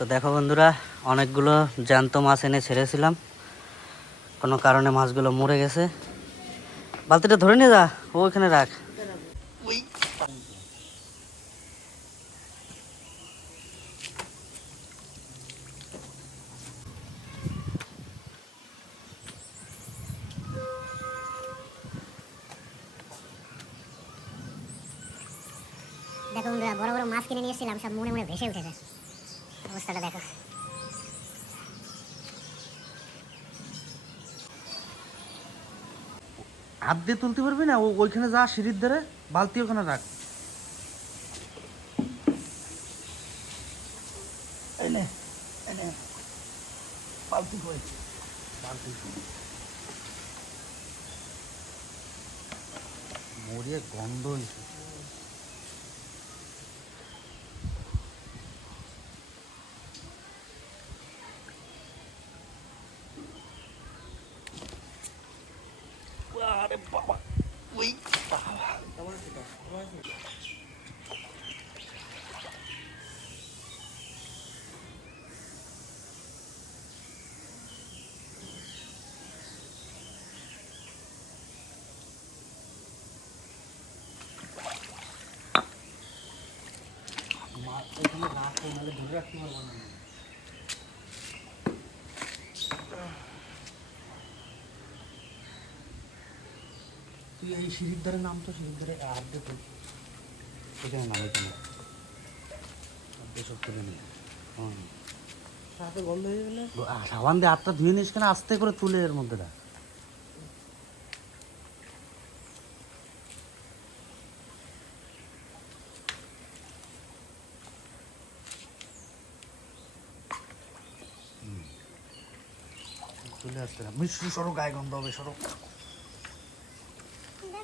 তো দেখো বন্ধুরা, অনেকগুলো জ্যান্ত মাছ এনে ছেড়েছিলাম। কোনো কারণে মাছগুলো মরে গেছে। বালতিটা ধরে নিয়ে যা, ও ওখানে রাখ। দেখো বন্ধুরা, বড় বড় মাছ কিনে নিয়ে এসেছিলাম, সব মনে মনে ভেসে উঠেছে। অবস্থাটা দেখো। হাত দিয়ে তুলতে পারবি না? ওইখানে যা, সিঁড়ির ধারে, বালতি ওখানে রাখ। মরিয়ে গন্ধ হয়েছে আরে বাবা ওই বাবা মা ওখানে রাখো নাহলে ধরে রাখতে পারব না। তুই এই সিঁড়ির ধারে নাম তো সিঁড়ির ধারে হাত দে তুই এখানে নাম এখানে সব তুলে নিয়ে। সাথে বন্ধ হয়ে গেলে? সাবান দিয়ে হাতটা ধুয়ে নিস কেন? আস্তে করে তুলে এর মধ্যে রাখ। তুলে আসতে না। মিশ্রি সরো গায়ে গন্ধ হবে সরো।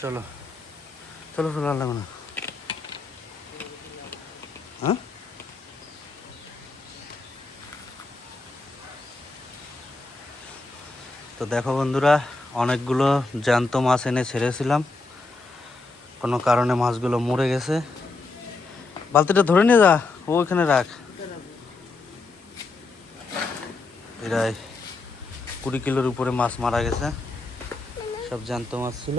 চলো। চলো চলো লাগবে না। হ্যাঁ? তো দেখো বন্ধুরা, অনেকগুলো জ্যান্ত মাছ এনে ছেড়েছিলাম। কোনো কারণে মাছগুলো মরে গেছে। বালতিটা ধরে নিয়ে যা, ও ওখানে রাখ। প্রায় কুড়ি কিলোর উপরে মাছ মারা গেছে। সব জ্যান্ত মাছ ছিল।